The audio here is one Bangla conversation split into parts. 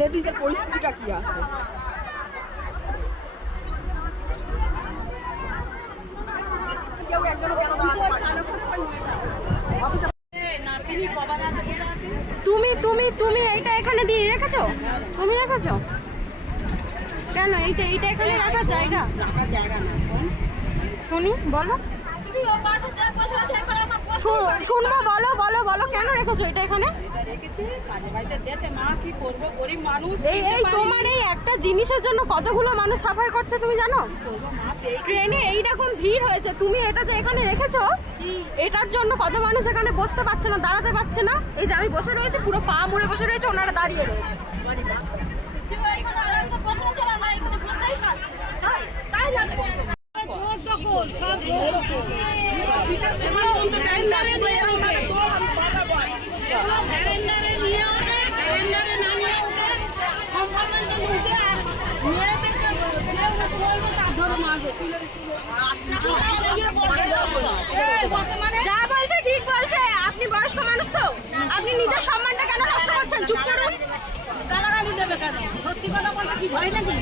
লেডিসের পরিস্থিতিটা কি আছে? তুমি তুমি তুমি এইটা এখানে দিয়ে রেখেছো? তুমি রেখেছো কেন? এইটা এইটা এখানে রাখার জায়গা? রাখার জায়গা না। শুনি, বলো। শুনবো, বলো বলো বলো, কেন রেখেছো এটা এখানে? এই তোমার এই একটা জিনিসের জন্য কতগুলো মানুষ সাফার করছে তুমি জানো? ট্রেনে এইরকম ভিড় হয়েছে, তুমি এটা যে এখানে রেখেছো এটার জন্য কত মানুষ এখানে বসতে পারছে না, দাঁড়াতে পারছে না। এই যে আমি বসে রয়েছি, পুরো পা মুড়ে বসে রয়েছে, ওনারা দাঁড়িয়ে রয়েছে। যা বলছে ঠিক বলছে। আপনি বয়স্ক মানুষ তো, আপনি নিজের সম্মানটা কেন নষ্ট করছেন? চুপ করুন। গালাগালি দেবে কেন? সত্যি কথা বলতে কি ভয় নাকি?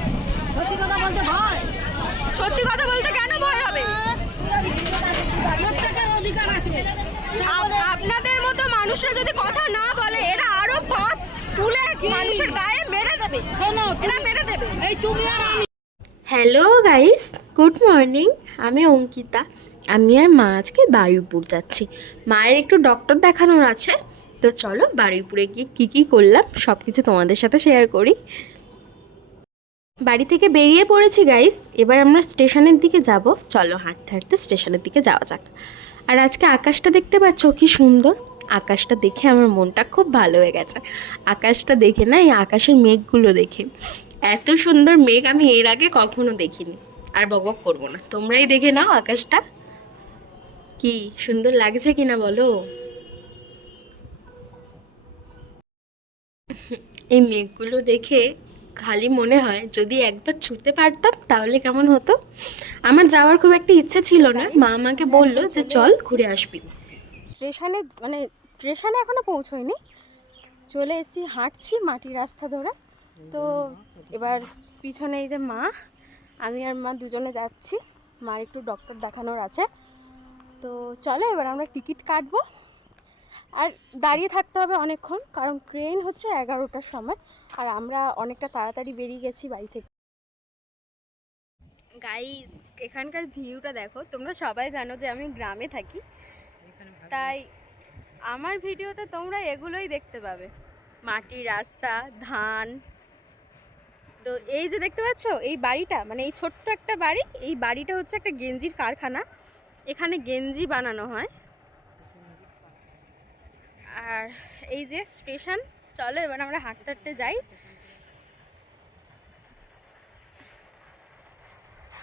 সত্যি কথা বলতে ভয়? সত্যি কথা বলতে কেন ভয় হবে? প্রত্যেকের অধিকার আছে। আপনাদের মতো মানুষরা যদি কথা না বলে, এরা আরো পথ তুলে মানুষের গায়ে মেরে দেবে। এরা মেরে দেবে। এই তুমি আর আমি। Hello guys, good morning. আমি অঙ্কিতা। আমি আর মা আজকে বারুইপুর যাচ্ছি। মায়ের একটু ডক্টর দেখানোর আছে, তো চলো বারুইপুরে গিয়ে কী করলাম সব কিছু তোমাদের সাথে শেয়ার করি। বাড়ি থেকে বেরিয়ে পড়েছি গাইস, এবার আমরা স্টেশনের দিকে যাব। চলো হাঁটতে হাঁটতে স্টেশনের দিকে যাওয়া যাক। আর আজকে আকাশটা দেখতে পাচ্ছ কি সুন্দর। আকাশটা দেখে আমার মনটা খুব ভালো হয়ে গেছে। আকাশটা দেখে না, এই আকাশের মেঘগুলো দেখে, এত সুন্দর মেঘ আমি এর আগে কখনো দেখিনি। আর বকবক করবো না, তোমরাই দেখে নাও আকাশটা কি সুন্দর লাগছে কিনা বলো। এই মেঘগুলো দেখে খালি মনে হয় যদি একবার ছুতে পারতাম তাহলে কেমন হতো। আমার যাওয়ার খুব একটা ইচ্ছে ছিল না, মা আমাকে বললো যে চল ঘুরে আসবি। স্টেশনে এখনো পৌঁছোয়নি, চলে এসেছি, হাঁটছি মাটির রাস্তা ধরে। তো এবার পিছনে এই যে মা, আমি আর মা দুজনে যাচ্ছি। মার একটু ডক্টর দেখানোর আছে, তো চলো এবার আমরা টিকিট কাটবো। আর দাঁড়িয়ে থাকতে হবে অনেকক্ষণ, কারণ ট্রেন হচ্ছে 11টার সময়, আর আমরা অনেকটা তাড়াতাড়ি বেরিয়ে গেছি বাড়ি থেকে। গাইস, এখানকার ভিউটা দেখো। তোমরা সবাই জানো যে আমি গ্রামে থাকি, তাই আমার ভিডিওতে তোমরা এগুলোই দেখতে পাবে, মাটির রাস্তা, ধান। তো এই যে দেখতে পাচ্ছ এই বাড়িটা, মানে এই ছোট্ট একটা বাড়ি, এই বাড়িটা হচ্ছে একটা গেঞ্জির কারখানা। এখানে গেঞ্জি বানানো হয়। আর এই যে স্টেশন। চলো এবার আমরা হাঁটতে হাঁটতে যাই।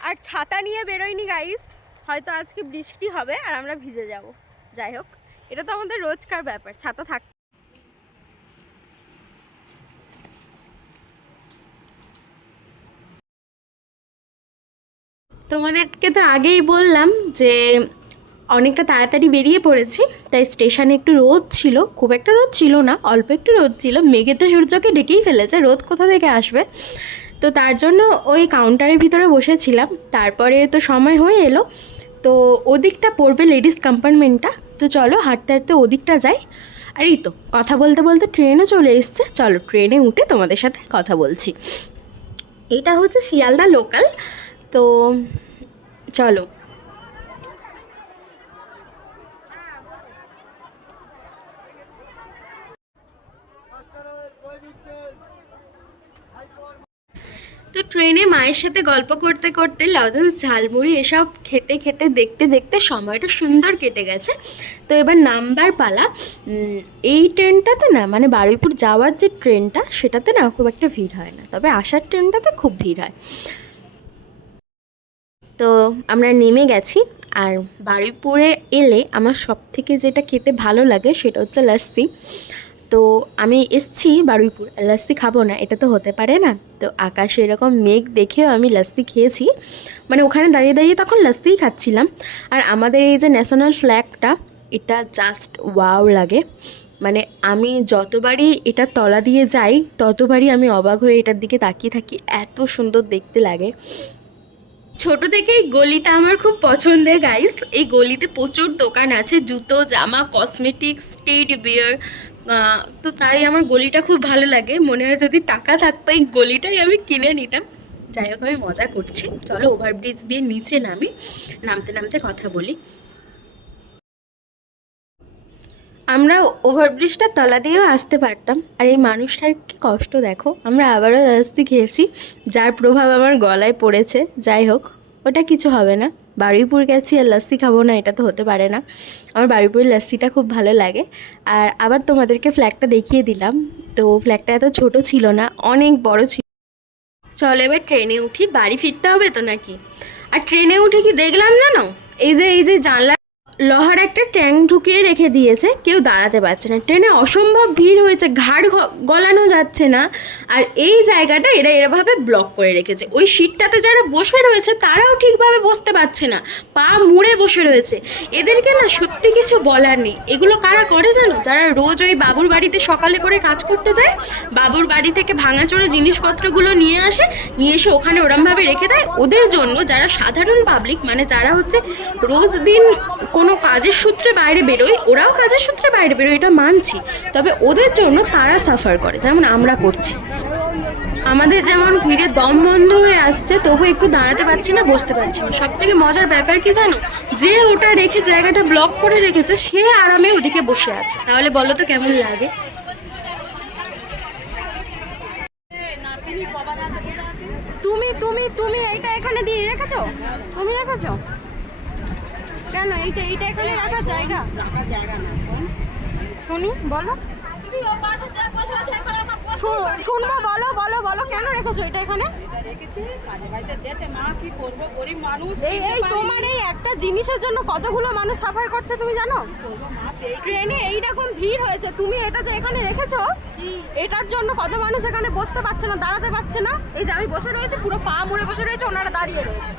আর ছাতা নিয়ে বেরোয়নি গাইস, হয়তো আজকে বৃষ্টি হবে আর আমরা ভিজে যাব। যাই হোক, এটা তো আমাদের রোজকার ব্যাপার, ছাতা থাক। তোমাদেরকে তো আগেই বললাম যে অনেকটা তাড়াতাড়ি বেরিয়ে পড়েছি, তাই স্টেশনে একটু রোদ ছিল, খুব একটা রোদ ছিল না, অল্প একটু রোদ ছিল। মেঘে তো সূর্যকে ডেকেই ফেলেছে, রোদ কোথা থেকে আসবে। তো তার জন্য ওই কাউন্টারের ভিতরে বসেছিলাম। তারপরে তো সময় হয়ে এলো, তো ওদিকটা পড়বে লেডিস কম্পার্টমেন্টটা। তো চলো হাঁটতে হাঁটতে ওদিকটা যাই। আর এই তো কথা বলতে বলতে ট্রেনও চলে এসছে। চলো ট্রেনে উঠে তোমাদের সাথে কথা বলছি। এইটা হচ্ছে শিয়ালদা লোকাল, তো চলো। তো ট্রেনে মায়ের সাথে গল্প করতে করতে, লজেন্স, ঝালমুড়ি এসব খেতে খেতে দেখতে দেখতে সময়টা সুন্দর কেটে গেছে। তো এবার নামবার পালা। এই ট্রেনটাতে না, মানে বারুইপুর যাওয়ার যে ট্রেনটা সেটাতে না খুব একটা ভিড় হয় না, তবে আসার ট্রেনটাতে খুব ভিড় হয়। তো আমরা নেমে গেছি। আর বারুইপুরে এলে আমার সব থেকে যেটা খেতে ভালো লাগে সেটা হচ্ছে লাস্সি। তো আমি এসছি বারুইপুর, লাস্সি খাবো না এটা তো হতে পারে না। তো আকাশে এরকম মেঘ দেখেও আমি লাস্সি খেয়েছি, মানে ওখানে দাঁড়িয়ে দাঁড়িয়ে তখন লাস্সিই খাচ্ছিলাম। আর আমাদের এই যে ন্যাশনাল ফ্ল্যাগটা, এটা জাস্ট ওয়াও লাগে। মানে আমি যতবারই এটার তলা দিয়ে যাই ততবারই আমি অবাক হয়ে এটার দিকে তাকিয়ে থাকি, এত সুন্দর দেখতে লাগে। ছোটো থেকে এই গলিটা আমার খুব পছন্দের গাইস। এই গলিতে প্রচুর দোকান আছে, জুতো, জামা, কসমেটিক্স, টেডি বিয়ার। তো তাই আমার গলিটা খুব ভালো লাগে। মনে হয় যদি টাকা থাকতো এই গলিটাই আমি কিনে নিতাম। যাই হোক, আমি মজা করছি। চলো ওভারব্রিজ দিয়ে নিচে নামি, নামতে নামতে কথা বলি। আমরা ওভারব্রিজটার তলা দিয়েও আসতে পারতাম। আর এই মানুষটার কি কষ্ট দেখো। আমরা আবারও লাস্সি খেয়েছি, যার প্রভাব আমার গলায় পড়েছে। যাই হোক, ওটা কিছু হবে না। বারুইপুর গেছি আর লাস্সি খাবো না, এটা তো হতে পারে না। আমার বারুইপুরের লাস্সিটা খুব ভালো লাগে। আর আবার তোমাদেরকে ফ্ল্যাগটা দেখিয়ে দিলাম। তো ফ্ল্যাগটা এত ছোট ছিল না, অনেক বড় ছিল। চলো এবার ট্রেনে উঠি, বাড়ি ফিরতে হবে তো নাকি। আর ট্রেনে উঠে কি দেখলাম জানো, এই যে জানলা লোহার একটা ট্যাঙ্ক ঢুকিয়ে রেখে দিয়েছে, কেউ দাঁড়াতে পারছে না। ট্রেনে অসম্ভব ভিড় হয়েছে, ঘাড় গলানো যাচ্ছে না। আর এই জায়গাটা এরা এরভাবে ব্লক করে রেখেছে। ওই সিটটাতে যারা বসে রয়েছে তারাও ঠিকভাবে বসতে পারছে না, পা মুড়ে বসে রয়েছে। এদেরকে না সত্যি কিছু বলার নেই। এগুলো কারা করে জানো? যারা রোজ ওই বাবুর বাড়িতে সকালে করে কাজ করতে যায়, বাবুর বাড়ি থেকে ভাঙাচোরা জিনিসপত্রগুলো নিয়ে এসে ওখানে ওরমভাবে রেখে দেয়। ওদের জন্য যারা সাধারণ পাবলিক, মানে যারা হচ্ছে রোজ দিন কোনো কাজের সূত্রে বাইরে বেরোয়, ওরাও কাজের সূত্রে বাইরে বেরোয়, এটা মানছি। তবে ওদের জন্য তারা সাফার করে, যেমন আমরা করছি। আমাদের যেমন ভিড়ে দম বন্ধ হয়ে আসছে, তবু একটু দাঁড়াতে পারছি না, বসতে পারছি না। সব থেকে মজার ব্যাপার কি জানো, যে ওটা রেখে জায়গাটা ব্লক করে রেখেছে সে আরামে ওদিকে বসে আছে। তাহলে বলো তো কেমন লাগে। তুমি তুমি তুমি এইটা এখানে দিয়ে রেখেছো? তুমি রেখেছো কেন? এইটা এখানে রাখার জায়গা? রাখার জায়গা না, শুনি, বলো। শুনবো, বলো বলো বলো, কেন রেখেছো এটা এখানে? এই তোমার এই একটা জিনিসের জন্য কতগুলো মানুষ সাফার করছে তুমি জানো? ট্রেনে এইরকম ভিড় হয়েছে, তুমি এটা যে এখানে রেখেছো এটার জন্য কত মানুষ এখানে বসতে পারছে না, দাঁড়াতে পারছে না। এই যে আমি বসে রয়েছে, পুরো পা মুড়ে বসে রয়েছে, ওনারা দাঁড়িয়ে রয়েছে।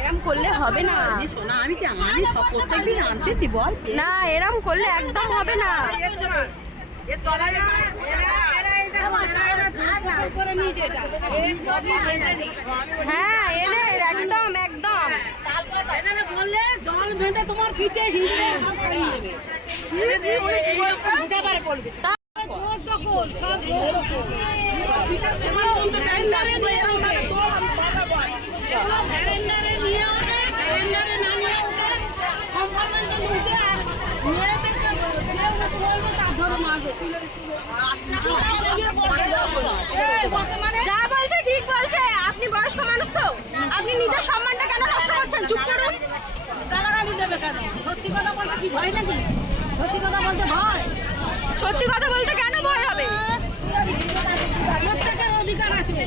এরম করলে হবে না শোনা। আমি কি আমি সব প্রত্যেকদিন আনতেছি বল না, এরম করলে একদম হবে না। হ্যাঁ একদম একদম বললে জল ভেঙে তোমার পিঠে হিঁড়ে সব ছড়িয়ে দেবে। যা বলছে ঠিক বলছে। আপনি বয়স্ক মানুষ তো, আপনি নিজের সম্মানটা কেন নষ্ট করছেন? চুপ করুন। গালাগালি দেবে কেন? সত্যি কথা বলতে কি ভয় নাকি? সত্যি কথা বলতে ভয়? সত্যি কথা বলতে কেন ভয় হবে? প্রত্যেকের অধিকার আছে।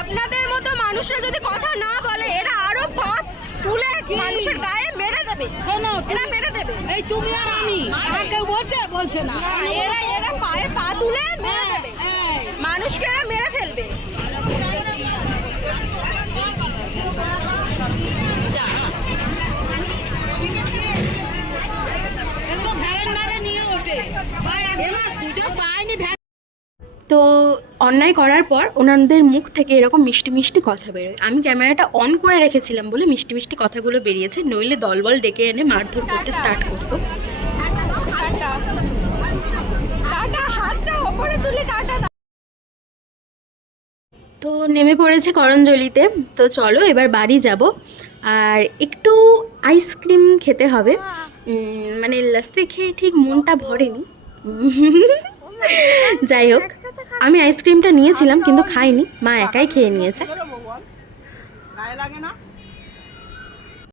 আপনাদের মতো মানুষরা যদি কথা না বলে, এরা আরো পথ তুলে মানুষের গায়ে মেরে দেবে। শোনো, এরা মেরে দেবে। এই তুমি আর আমি, আর কেউ বলছে না। এরা পায়ে পা তুলে মেরে দেবে, মানুষকে এরা মেরে ফেলবে। তো অন্যায় করার পর ওনাদের মুখ থেকে এরকম মিষ্টি মিষ্টি কথা বেরোয়। আমি ক্যামেরাটা অন করে রেখেছিলাম বলে মিষ্টি মিষ্টি কথাগুলো বেরিয়েছে, নইলে দলবল ডেকে এনে মারধর করতে স্টার্ট করতো। তো নেমে পড়েছে করঞ্জলিতে। তো চলো এবার বাড়ি যাব, আর একটু আইসক্রিম খেতে হবে। মানে লাস্সি খেয়ে ঠিক মনটা ভরেনি। যাই হোক, আমি আইসক্রিমটা নিয়েছিলাম কিন্তু খাইনি, মা একাই খেয়ে নিয়েছে। গায়ে লাগে না।